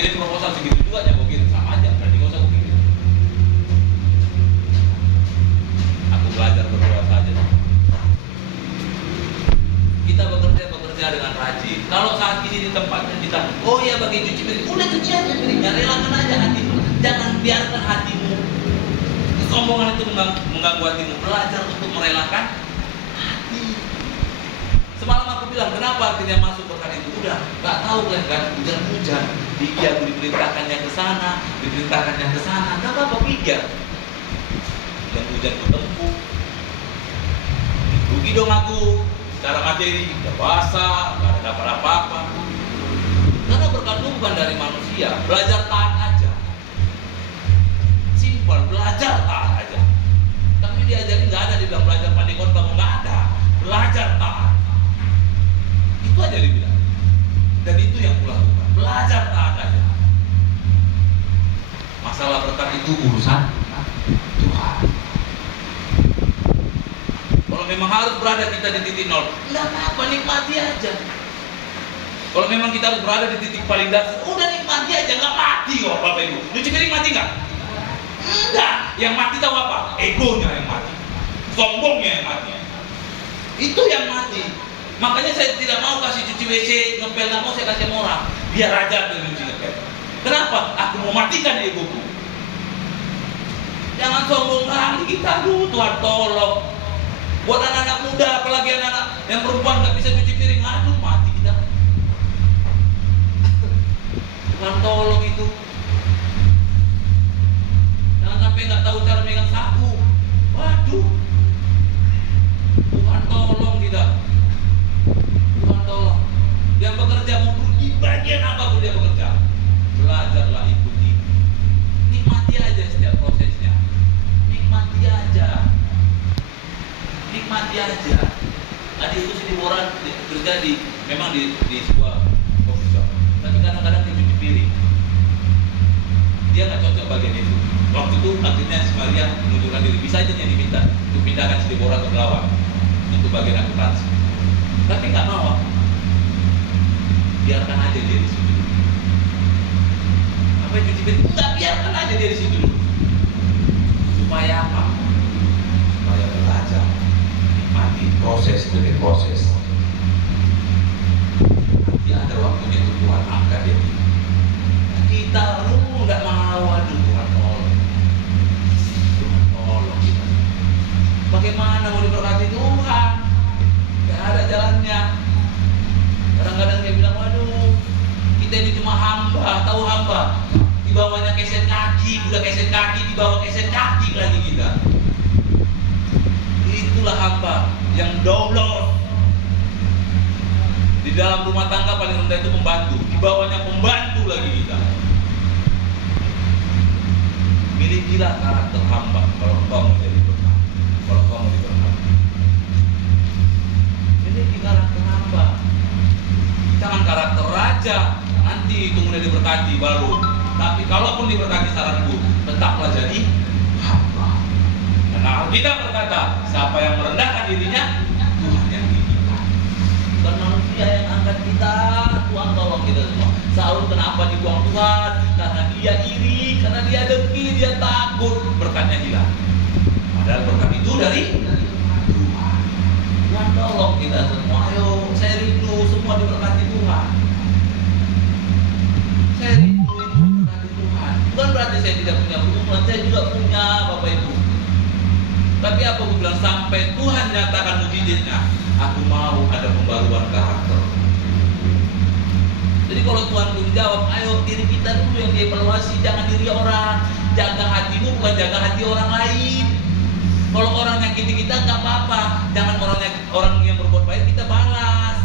kirim proposal segitu juga ya, gue kirim sama aja, berarti gak usah gue kirim. Aku belajar berdoa saja. Kita bekerja dengan rajin. Kalau saat ini di tempatnya kita, oh iya bagi cuci piring, udah cuci aja piringnya, relakan aja hatimu. Jangan biarkan hatimu, kesombongan itu mengganggu hatimu. Belajar untuk merelakan hati. Semalam aku bilang, kenapa akhirnya masuk berkat itu? Udah, gak tahu kan, hujan-hujan. Dia diperintahkannya ke sana, diperintahkannya ke sana, gak apa-apa pikir. Hujan-hujan kutempuh. Rugi dong aku. Secara materi, udah basah, gak ada dapat apa-apa. Karena berkat itu bukan dari manusia. Belajar taat aja. Simpel, belajar taat aja. Tapi diajarin gak ada, dibilang belajar pandai khotbah, gak ada. Belajar taat. Itu aja dibilang. Dan itu yang kulakukan. Belajar taat aja. Masalah berkat itu urusan Tuhan. Kalau memang harus berada kita di titik nol, enggak apa-apa, nikmati aja. Kalau memang kita harus berada di titik paling dasar, udah nikmati aja, nggak mati kok Bapak Ibu. Nyuci piring mati nggak? Enggak. Yang mati tahu apa? Egonya yang mati, sombongnya yang mati. Itu yang mati. Makanya saya tidak mau kasih cuci WC ngepel, nggak mau saya kasih sama orang. Biar aja tuh cuci ngepel. Kenapa? Aku mau matikan egoku. Jangan sombong kali kita, Tuhan tolong. Buat anak-anak muda, apalagi anak-anak yang perempuan nggak bisa cuci piring, aduh mati kita. Tuhan tolong itu. Jangan sampai nggak tahu cara megang sapu. Waduh. Tuhan tolong kita. Tuhan tolong. Yang bekerja mau di bagian apapun dia bekerja, belajarlah ikuti. Nikmati aja setiap prosesnya. Nikmati aja. Nikmati aja. Tadi itu si Deborah kerja memang di sebuah coffee shop. Tapi kadang-kadang dia cuci piring. Dia nggak cocok bagian itu. Waktu itu akhirnya si Maria menunjukkan diri, bisa aja yang diminta untuk pindahkan si Deborah ke belakang untuk bagian akuntansi. Tapi nggak mau. Biarkan aja dia di situ. Apa yang cuci piring? Nggak, biarkan aja dia di situ dulu. Supaya apa? Supaya belajar. Mati proses demi proses. Nanti ada waktunya itu Tuhan angkat dia. Kita nggak mau, aduh Tuhan tolong. Tuhan tolong kita. Bagaimana mau diberkati Tuhan? Gak ada jalannya. Kadang-kadang dia bilang, waduh, kita ini cuma hamba, tahu hamba. Di bawahnya keset kaki, udah keset kaki, di bawah keset kaki lagi kita. Itulah hamba yang download. Di dalam rumah tangga paling rendah itu pembantu, di bawahnya pembantu lagi kita. Milikilah karakter hamba kalau kau mau jadi berkat, kalau kau mau diberkati. Miliki karakter hamba. Jangan karakter raja, nanti itu mulai diberkati baru. Tapi kalaupun diberkati, saranku tetaplah jadi hamba. Karena kita berkata, siapa yang merendahkan dirinya, Tuhan yang tinggikan. Bukan manusia yang angkat kita. Tuhan tolong kita semua. Saul kenapa dibuang Tuhan? Karena dia iri, karena dia dengki, dia takut, berkatnya hilang. Padahal berkat itu dari Tuhan. Tuhan tolong kita semua. Ayo, saya rindu semua diberkati Tuhan. Saya rindu diberkati Tuhan. Bukan berarti saya tidak punya hubungan, saya juga punya, Bapak Ibu. Tapi apa aku bilang, sampai Tuhan nyatakan mujizatnya, aku mau ada pembaruan karakter. Jadi kalau Tuhan belum jawab, ayo diri kita dulu yang dievaluasi, jangan diri orang. Jaga hatimu, bukan jaga hati orang lain. Kalau orang nyakiti kita nggak apa-apa, jangan orang yang berbuat baik kita balas.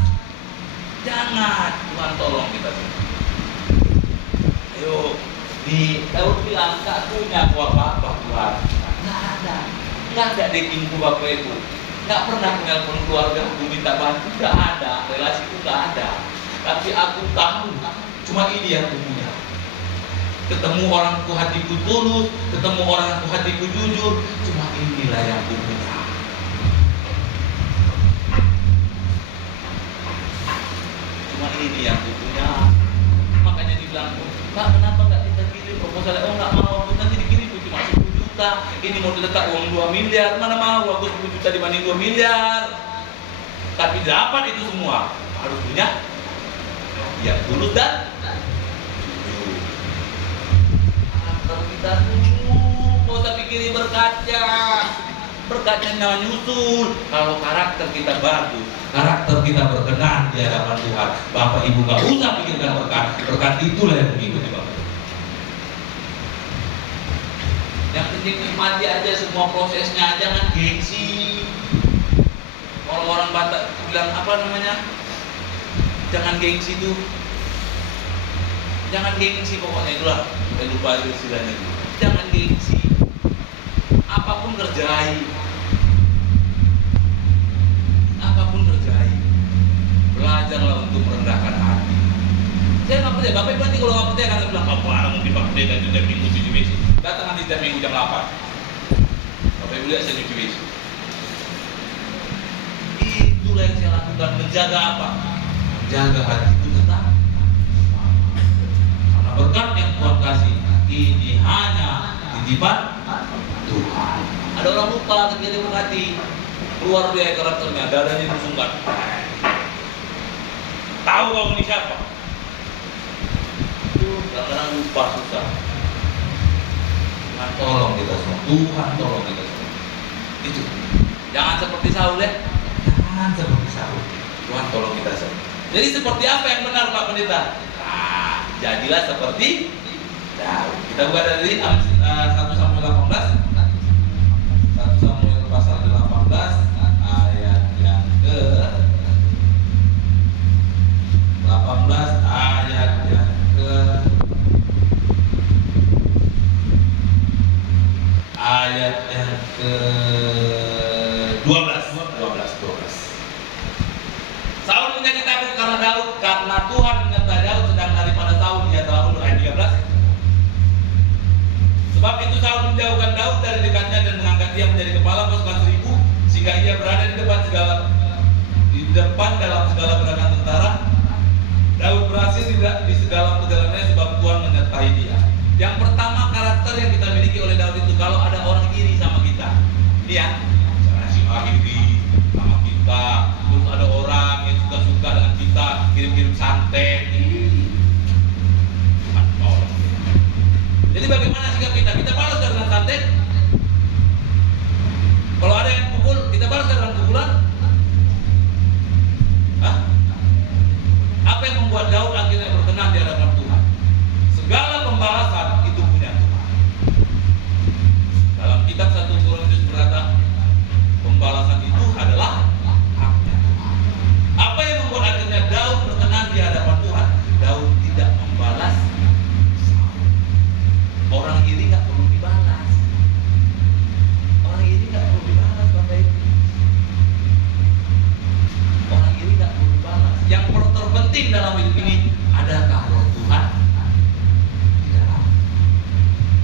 Jangan, Tuhan tolong kita semua. Ayo, Daud bilang, gak punya apa-apa Tuhan. Nggak ada. Nggak ada dekingku Bapak Ibu. Nggak pernah menelpon keluarga aku minta bantu. Nggak ada, relasi itu nggak ada. Tapi aku tahu cuma ini yang aku punya. Ketemu orangku hatiku tulus, ketemu orangku hatiku jujur, cuma inilah yang aku punya. Cuma ini yang aku punya. Makanya di bilang, Pak kenapa nggak kita kirim proposalnya? Oh nggak mau, nanti dikirim cuma 10 juta. Ini mau diletak uang 2 miliar, mana mau? Aku 10 juta dibanding 2 miliar. Tapi dapat itu semua harus punya yang tulus dan jujur. Karakter kita dulu, nggak usah pikirin berkatnya. Berkatnya jangan nyusul. Kalau karakter kita bagus, karakter kita berkenan di hadapan Tuhan, Bapak Ibu nggak usah pikirkan berkat. Berkat itulah yang mengikuti Bapak. Yang penting nikmati aja semua prosesnya, jangan gengsi. Orang-orang Batak bilang apa namanya? Jangan gengsi tuh. Jangan gengsi pokoknya itulah. Saya lupa itu istilahnya itu. Jangan gengsi. Apapun kerjai. Apapun kerjai. Belajarlah untuk merendahkan hati. Saya nggak percaya. Bapak Ibu nanti kalau nggak percaya akan bilang apa? Mungkin Pak Pendeta itu setiap minggu cuci WC. Datang nanti setiap minggu jam 8. Bapak Ibu lihat saya cuci WC. Itulah yang saya lakukan, menjaga apa? Menjaga hati itu tetap. Karena berkat yang Tuhan kasih ini hanya titipan Tuhan. Ada orang lupa ketika dia berkati, keluar dia karakternya, dadanya disungkat. Tahu kau ini siapa? Kadang-kadang lupa, susah. Tuhan tolong kita semua. Tuhan tolong kita semua. Itu. Jangan seperti Saul ya. Jangan seperti Saul. Tuhan tolong kita semua. Jadi seperti apa yang benar Pak Pendeta? Nah, jadilah seperti Daud. Kita buka dari 1 Samuel 18. 1 Samuel pasal 18 ayat yang ke 18 ayat yang ke ayat yang ke 12. Saul menjadi takut karena Daud, karena Tuhan menyertai Daud, sedang daripada Saul dia telah mundur. Ayat 13. Sebab itu Saul menjauhkan Daud dari dekatnya dan mengangkat dia menjadi kepala pasukan 1000, sehingga ia berada di depan dalam segala gerakan tentara. Daud berhasil di segala perjalanannya sebab Tuhan menyertai dia. Yang pertama karakter yang kita miliki oleh Daud itu, kalau ada orang iri sama kita, dia iri sama kita, terus ada orang yang suka-suka dengan kita, kirim-kirim santet. Jadi bagaimana sikap kita? Kita balas dengan santet. Kalau ada yang pukul, kita balas dengan pukulan. Hah? Apa yang membuat Daud akhirnya berkenan di hadapan Tuhan? Segala pembalasan itu punya Tuhan. Dalam kitab 1 Korintus berkata, pembalasan itu adalah haknya Tuhan. Apa yang membuat akhirnya Daud berkenan di hadapan Tuhan? Daud tidak membalas. Orang iri nggak perlu dibalas. Orang iri nggak perlu dibalas, Bapak Ibu. Orang iri nggak perlu dibalas. Yang terpenting dalam hidup ini, adakah roh Tuhan di dalam?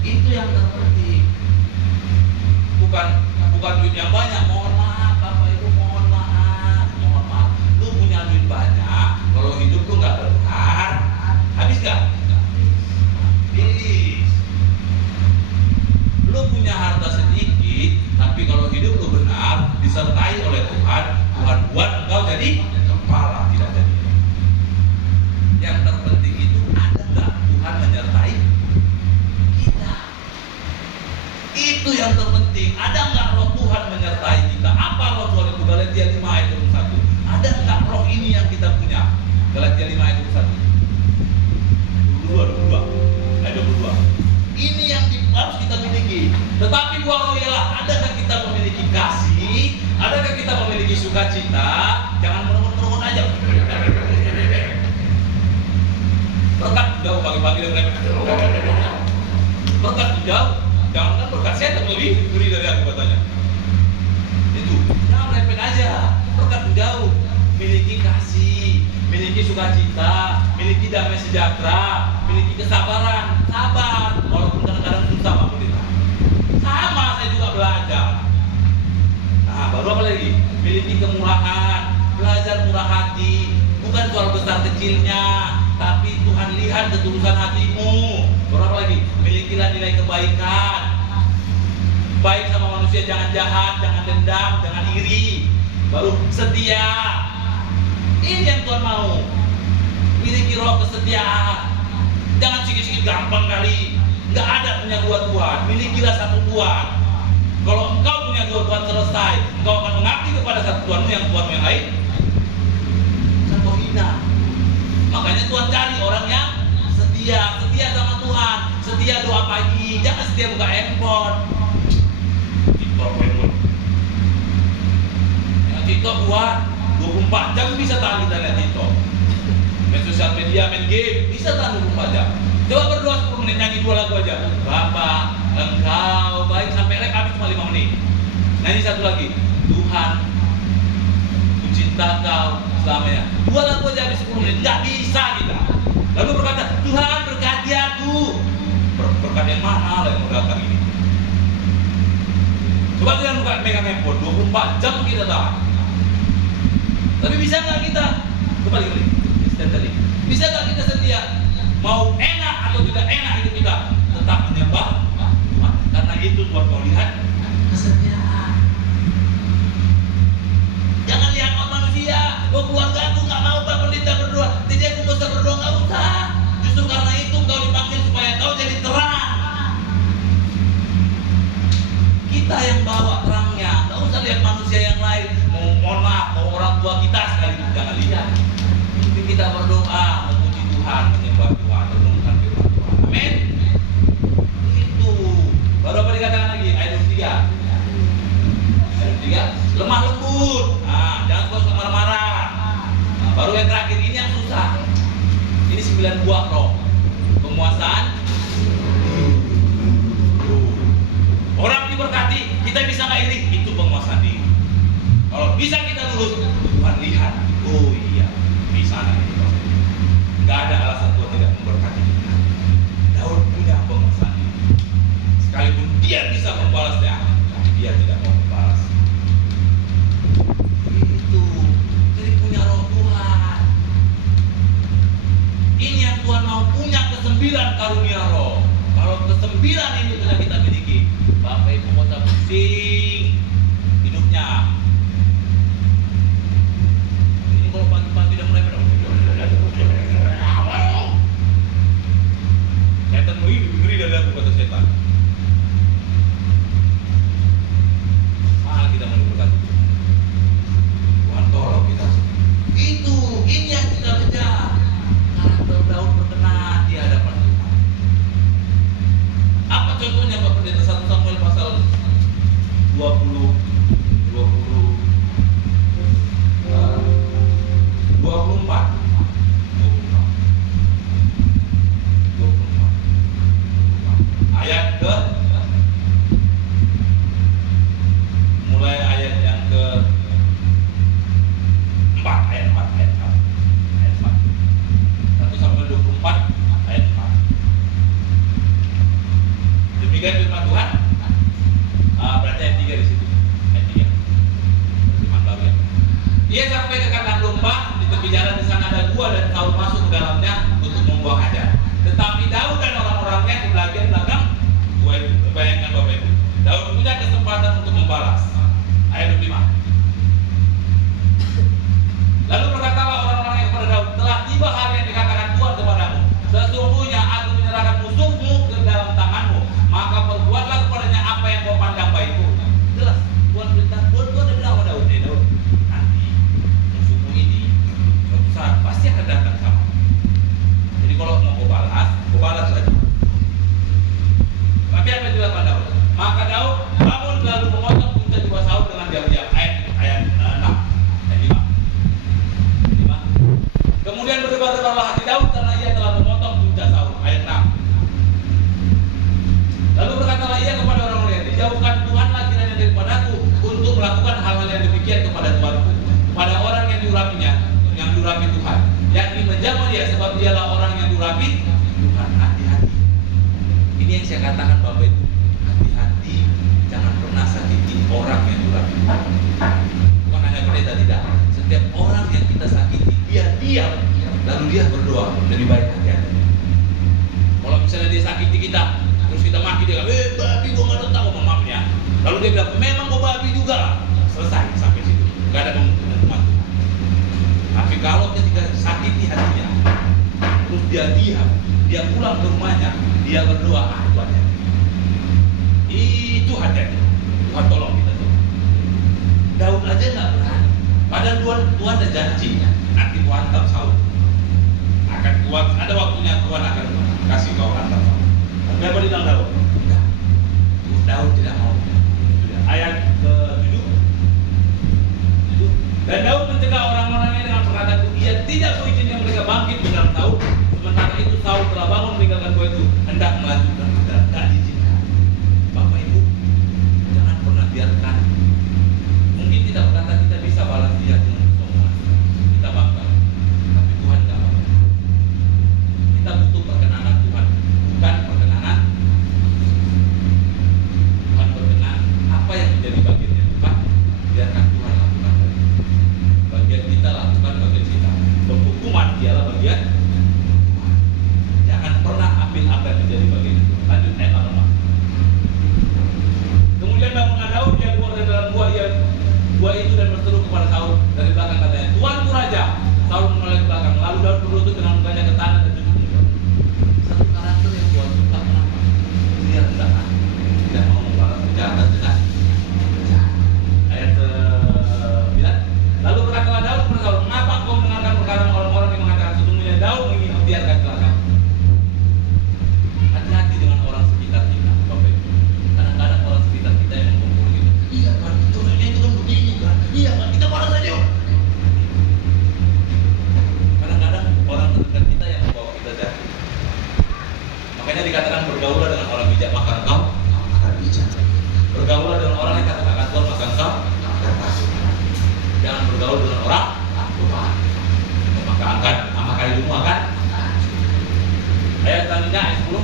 Itu yang terpenting. Bukan duit yang banyak. Mohon maaf, Bapak Ibu, mohon maaf. Lu punya duit banyak, kalau hidup lu nggak benar, habis nggak? Habis. Lu punya harta sedikit, tapi kalau hidup lu benar, disertai oleh Tuhan, Tuhan buat engkau jadi kepala, tidak jadi. Yang terpenting itu, ada nggak Tuhan menyertai kita? Itu yang terpenting. Ada nggak roh Tuhan menyertai kita? Apa roh Tuhan itu? Galatia 5 ayat 21. Ada nggak roh ini yang kita punya? Galatia 5 ayat 21. 22 ayat 22. Ini yang harus kita miliki. Tetapi buah roh ialah, adakah kita memiliki kasih? Adakah kita memiliki sukacita? Jangan merengut-merengut aja. Berkat jauh pagi-pagi dan remeh. Berkat jauh. Jangan kan berkat setan lebih gurih dari aku katanya. Itu. Jangan remeh aja. Berkat jauh. Miliki kasih, miliki sukacita, miliki damai sejahtera, miliki kesabaran, sabar, walaupun kadang-kadang susah Pak Pendeta. Sama, saya juga belajar. Nah, baru apa lagi? Miliki kemurahan, belajar murah hati, bukan soal besar kecilnya, tapi Tuhan lihat ketulusan hatimu. Berapa lagi? Milikilah nilai kebaikan. Baik sama manusia, jangan jahat, jangan dendam, jangan iri. Baru setia. Ini yang Tuhan mau. Miliki roh kesetiaan. Jangan sikit-sikit gampang kali. Nggak ada punya dua Tuhan. Milikilah satu Tuhan. Kalau engkau punya dua Tuhan selesai, engkau akan mengabdi kepada satu Tuhanmu yang lain. Satu hina. Makanya Tuhan cari orang yang setia, setia sama Tuhan, setia doa pagi, jangan setia buka handphone. TikTok handphone. Yang TikTok buat 24 jam bisa tahan kita lihat TikTok. Main sosial media, main game, bisa tahan 24 jam. Coba berdoa 10 menit, nyanyi 2 lagu aja. Bapa, Engkau baik, sampai rek habis cuma 5 menit. Nyanyi satu lagi. Tuhan, ku cinta Kau selamanya. 2 lagu aja habis 10 menit, nggak bisa kita. Lalu berkata, Tuhan berkati aku. Berkat yang mana yang mendatang ini? Coba kita buka megang handphone, 24 jam kita tahan. Tapi bisa nggak kita? Kembali. Bisa nggak kita setia? Mau enak atau tidak enak hidup kita, tetap menyembah Tuhan. Karena itu Tuhan mau lihat kesetiaan. Jangan lihat orang manusia. Oh, keluarga aku nggak mau Pak Pendeta berdoa, jadi aku nggak usah berdoa, nggak usah. Justru karena itu kau dipanggil supaya kau jadi terang. Kita yang bawa terangnya, nggak usah lihat manusia yang lain. Mohon maaf, mau orang tua kita sekalipun jangan lihat. Tapi kita berdoa, memuji Tuhan, menyembah Tuhan, renungkan firman Tuhan. Amin. Itu. Baru apa dikatakan lagi? Ayat 3. Ayat 3. Lemah lembut. Nah, jangan suka marah-marah. Nah, baru yang terakhir ini yang susah. Ini 9 buah roh. Penguasaan. Orang diberkati, kita bisa nggak iri? Itu penguasaan diri. Kalau bisa kita lulus, Tuhan lihat. Oh iya, bisa nanti. Nggak ada alasan Tuhan tidak memberkati kita. Daud punya penguasaan diri. Sekalipun dia bisa membalas jahat, tapi dia tidak mau membalas. Itu, jadi punya roh Tuhan. Ini yang Tuhan mau, punya ke-9 karunia roh. Kalau ke-9 ini sudah kita miliki, Bapak Ibu mau pusing hidupnya. Ini kalau pagi-pagi udah mulai setan ngeri dadaku, kata setan. Kita mau diberkati. Tuhan tolong kita. Ini yang kita kejar. Karakter Daud berkenan di hadapan Tuhan. Apa contohnya Pak Pendeta? 1 Samuel pasal 24. Ayat ke mulai ayat yang ke 4, ayat 4. 1 Samuel 24 ayat 4. Demikian firman Tuhan. Berarti ayat 3 di situ. Ayat 3. Firman baru ya. Ia sampai ke kandang domba, di tepi jalan di sana ada gua dan Saul masuk ke dalamnya untuk membuang hajat. Tetapi Daud dan orang-orangnya di bagian belakang. Bayangkan Bapak Ibu, Daud punya kesempatan untuk membalas. Ayat 25. Lalu berkatalah orang-orangnya kepada Daud, telah tiba hari yang dikatakan Tuhan kepadamu. Sesungguhnya aku menyerahkan musuhmu ke dalam tanganmu, maka perbuatlah kepadanya apa yang kau pandang baik. Jelas, Tuhan beritahu, Tuhan ada bilang sama Daud, Daud, nanti musuhmu ini suatu saat pasti akan datang sama. Jadi kalau mau kau balas lagi. Tapi apa yang dilakukan Daud? Maka Daud bangun lalu memotong punca jiwa Saul dengan diam-diam. Ayat 6. Ayat 5. Kemudian berdebar-debarlah hati Daud karena ia telah memotong punca Saul. Ayat 6. Lalu berkatalah ia kepada orang-orang, dijauhkan Tuhanlah kiranya daripadaku untuk melakukan hal-hal yang demikian kepada Tuhanku, kepada orang yang diurapinya, yang diurapi Tuhan, yakni menjamah dia, sebab dialah orang yang diurapi Tuhan. Hati-hati. Ini yang saya katakan Bapak Ibu, hati-hati, jangan pernah sakiti orang yang diurapi. Bukan hanya pendeta, tidak. Setiap orang yang kita sakiti, dia diam, lalu dia berdoa, Lebih baik hati-hati. Kalau misalnya dia sakiti kita, terus kita maki dia, babi gua nggak tahu maafnya. Lalu dia bilang, memang gua babi juga. Selesai sampai situ, nggak ada kemungkinan umat. Tapi kalau ketika sakiti hatinya, terus dia diam, dia pulang ke rumahnya, dia berdoa, itu hati-hati. Itu hati-hati. Tuhan tolong kita tuh. Daud aja nggak berani. Padahal Tuhan ada janjinya. Nanti kau hantam Saul. Akan kuat. Ada waktunya Tuhan akan kasih kau hantam Saul. Tapi apa bilang Daud? Enggak. Daud tidak mau. Ayat ke-7. Dan Daud mencegah orang-orangnya dengan perkataan, ia tidak mengizinkan mereka bangkit menyerang Saul. Sementara itu Saul telah bangun meninggalkan gua itu, hendak melanjutkan perjalanan. Tidak diizinkan. Bapak Ibu, jangan pernah biarkan. Mungkin tidak berkata kita bisa balas dia dengan kesombongan. Kita bangga, tapi Tuhan tidak bangga. Kita butuh perkenanan Tuhan, bukan perkenanan. Tuhan berkenan. Apa yang menjadi bagiannya Tuhan, biarkan Tuhan lakukan. Bagian kita lakukan bagian kita. Penghukuman dialah bagian. Jangan pernah ambil apa yang menjadi bagian itu. Lanjut ayat 8. Kemudian bangunlah Daud, dia keluar dari dalam gua itu dan berseru kepada Saul dari belakang, katanya, Tuanku Raja. Saul menoleh ke belakang, lalu Daud berlutut dengan mukanya ke tanah dan sujud menyembah. Satu karakter yang Tuhan suka, kenapa? Dia rendah, tidak mau membalas kejahatan dengan kejahatan. Ayat 9. Lalu berkatalah Daud kepada Saul, mengapa kau mendengarkan perkataan orang-orang yang mengatakan sesungguhnya Daud ingin membiarkan celaka? Hati-hati dengan orang sekitar kita, Bapak Ibu. Kadang-kadang orang sekitar kita yang mengumpul gitu. Iya kan, itu kan begini kan. Iya kan, kita balas aja. Kadang-kadang orang terdekat kita yang membawa kita jatuh. Makanya dikatakan bergaulah dengan orang bijak maka engkau akan bijak. Bergaulah dengan orang yang kata-kata Tuhan maka engkau akan masuk. Jangan bergaul dengan orang Tuhan, maka hidupmu akan. Ayat selanjutnya ayat 10.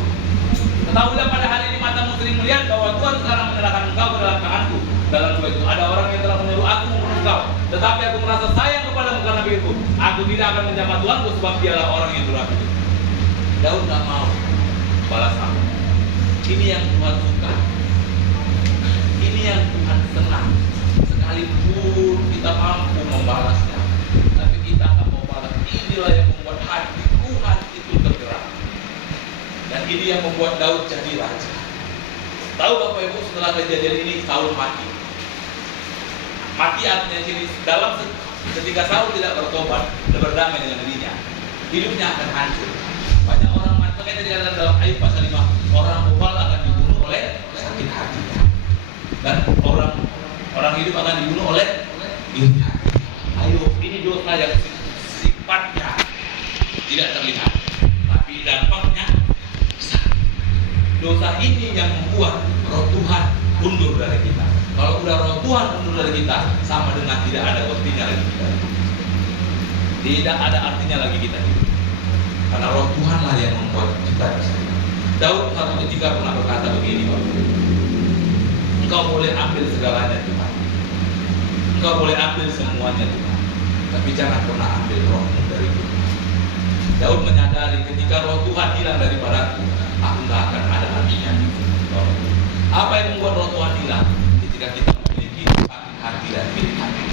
Ketahuilah pada hari ini matamu sering melihat bahwa Tuhan sekarang menyerahkan engkau ke dalam tanganku. Dalam gua itu ada orang yang telah menyuruh aku membunuh engkau, tetapi aku merasa sayang kepadamu karena begitu. Aku tidak akan menjamah Tuanku sebab dialah orang yang durhaka. Daud tidak mau balas aku. Ini yang Tuhan suka. Ini yang Tuhan senang. Sekalipun kita mampu membalasnya, tapi kita akan mau balas. Inilah yang membuat hati Tuhan itu tergerak. Dan ini yang membuat Daud jadi raja. Tahu Bapak Ibu, setelah kejadian ini Saul mati. Mati artinya dalam ketika Saul tidak bertobat dan berdamai dengan dirinya, hidupnya akan hancur. Banyak orang mati, makanya dikatakan dalam Ayub pasal 5, orang bebal akan dibunuh oleh sakit hatinya. Dan orang hidup akan dibunuh oleh iri hati. Ayo, ini dosa yang sifatnya tidak terlihat, tapi dampaknya besar. Dosa ini yang membuat roh Tuhan mundur dari kita. Kalau udah roh Tuhan mundur dari kita, sama dengan tidak ada artinya lagi kita. Tidak ada artinya lagi kita hidup. Karena roh Tuhan lah yang membuat kita bisa hidup. Daud satu ketika pernah berkata begini, engkau boleh ambil segalanya Tuhan, engkau boleh ambil semuanya Tuhan, tapi jangan pernah ambil rohmu dari Tuhan. Daud menyadari ketika roh Tuhan hilang daripadaku, aku gak akan ada artinya. Apa yang membuat roh Tuhan hilang? Ketika kita memiliki sakit hati dan milik hati.